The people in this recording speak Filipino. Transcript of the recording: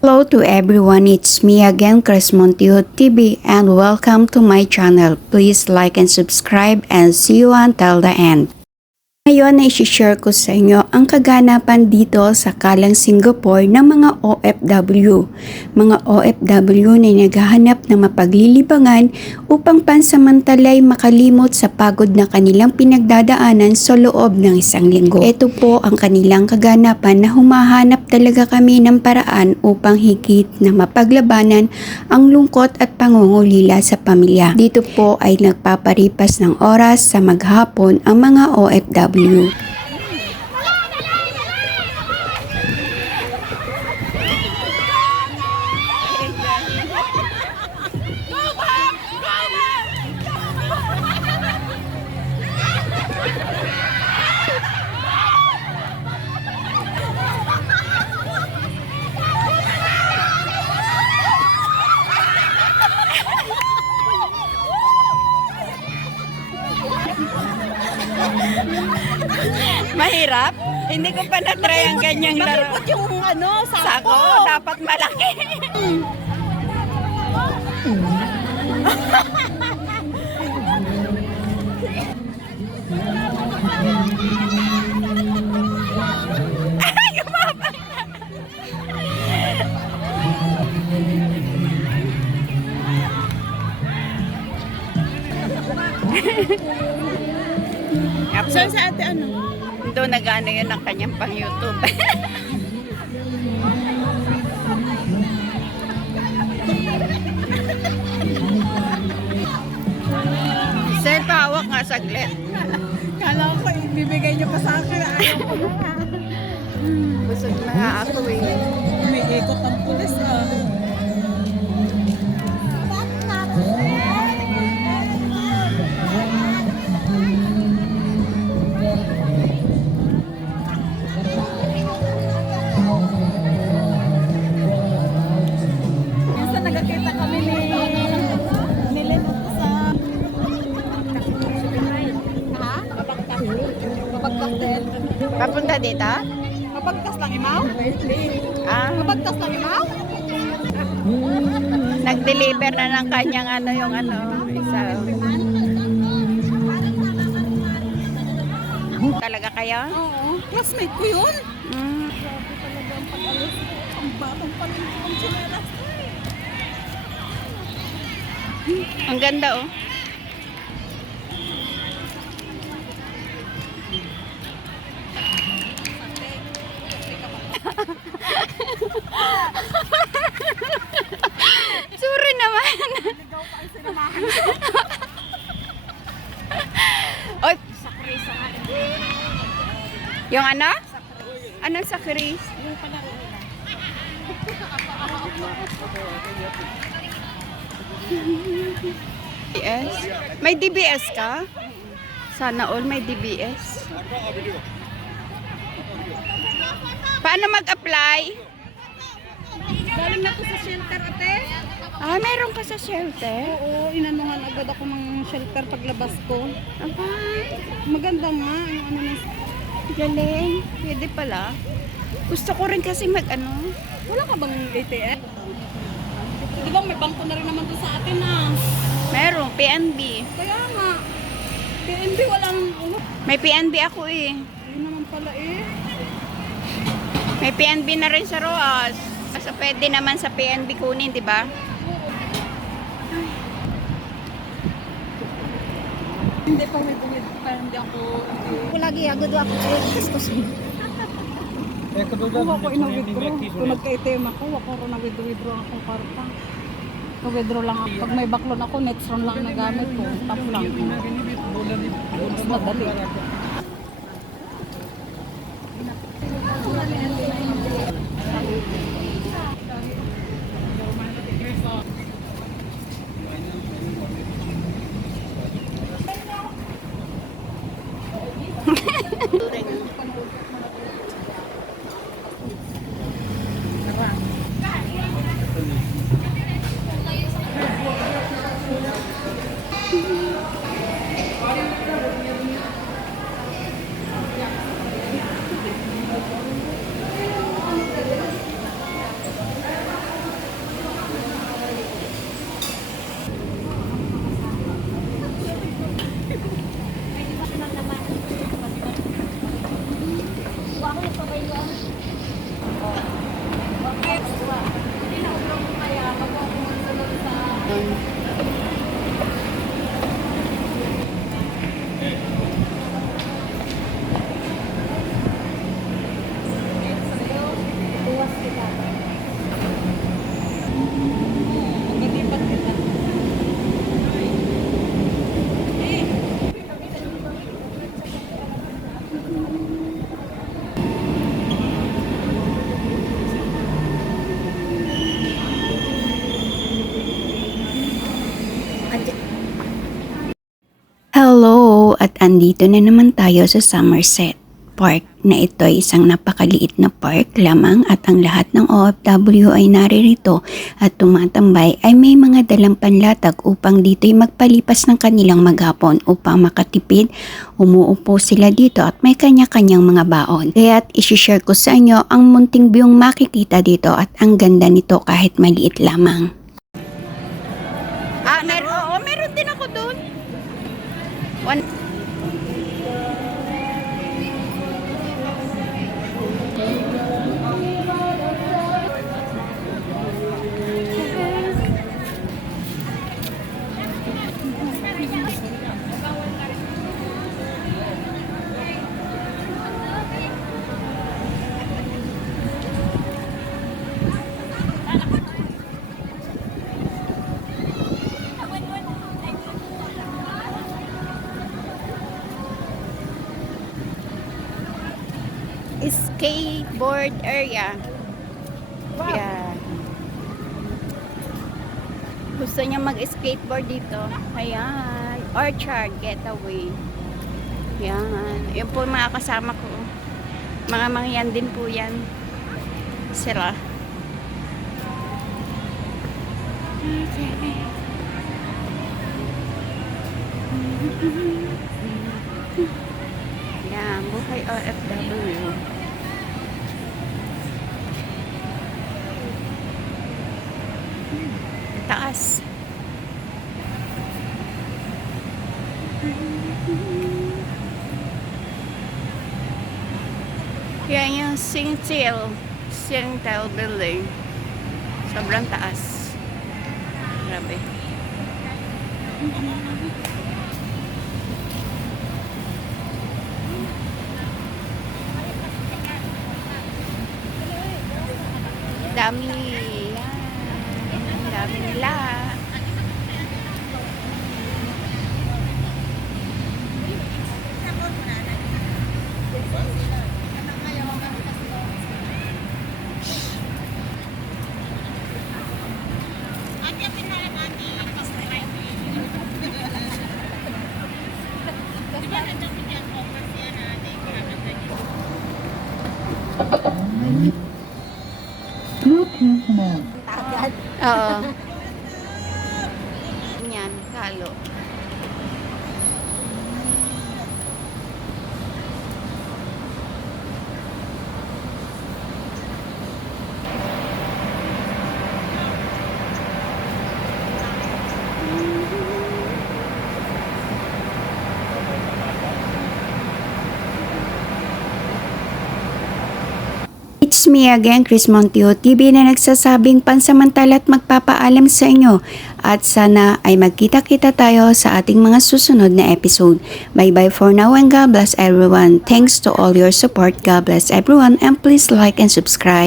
Hello to everyone, it's me again, Chris Montijo TV, and welcome to my channel. Please like and subscribe and see you until the end. Ngayon ay share ko sa inyo ang kaganapan dito sa Kalang Singapore ng mga OFW. Mga OFW na naghahanap ng mapaglilibangan upang pansamantalay makalimot sa pagod na kanilang pinagdadaanan sa loob ng isang linggo. Ito po ang kanilang kaganapan na humahanap talaga kami ng paraan upang higit na mapaglabanan ang lungkot at pangungulila sa pamilya. Dito po ay nagpaparipas ng oras sa maghapon ang mga OFW. you. Mahirap? Hindi ko pa na-try ang ganyang laro. Bakit yung ano, Sako, sako? dapat malaki. Saan sa ate ano? Doon nag-ano yun ang kanyang pang YouTube. Sir, pahawak nga saglit. Kala ko ibibigay niyo pa sa akin. Na. Busog na ako eh. Umiikot ang pulis ah. Papunta dito? Kapagkas lang imaw? Ah, Kapagkas lang imaw? nag-deliver na ng kanyang ano yung ano. Isa. Talaga kayo? Oo. Classmate ko yun. Mm. Ang batang ang chinelas. Ang ganda oh. Sorry naman. Oy, yung ano? Anong sa Chris? DBS? May DBS ka? Sana all may DBS. Paano mag-apply? Galing na to sa shelter ate. Ah, meron ka sa shelter? Oo, inanuhan agad ako ng shelter paglabas ko. Aba, Maganda nga yung ano ng... galing. Pwede pala. Gusto ko rin kasi mag-ano. Wala ka bang ATM? Di ba may bangko na rin naman to sa atin ah. Meron, PNB. Kaya nga. PNB walang ano. May PNB ako eh. Yun naman pala eh. May PNB na rin sa Roas. So, pwede naman sa PNB kunin, di ba? Hindi pa may bumid pa hindi ako. lagi agad ako sa gusto sa Kung ako ina-withdraw. Kung nagka-ATM ako, ako rin na-withdraw ako karta. Na-withdraw lang ako. Pag may baklon ako, next round lang nagamit ko. Tap lang. Mas madali. Andito na naman tayo sa Somerset Park na ito ay isang napakaliit na park lamang at ang lahat ng OFW ay naririto at tumatambay ay may mga dalang panlatag upang dito'y magpalipas ng kanilang maghapon upang makatipid. Umuupo sila dito at may kanya-kanyang mga baon. Kaya't isishare ko sa inyo ang munting biyong makikita dito at ang ganda nito kahit maliit lamang. Ah, meron, oo, meron din ako doon. One. Yeah. Skateboard area. Yeah. Gusto niya mag-skateboard dito. Ayan. Orchard Getaway. Yan. Yun po mga kasama ko. Mga mangyan din po yan. Sila. Okay. Yan. Buhay OFW. taas. Yan yung Singtil, Singtel building. Sobrang taas. Grabe. 杨幂 It's me again, Chris Monteo TV na nagsasabing pansamantala at magpapaalam sa inyo at sana ay magkita-kita tayo sa ating mga susunod na episode. Bye-bye for now and God bless everyone. Thanks to all your support. God bless everyone and please like and subscribe.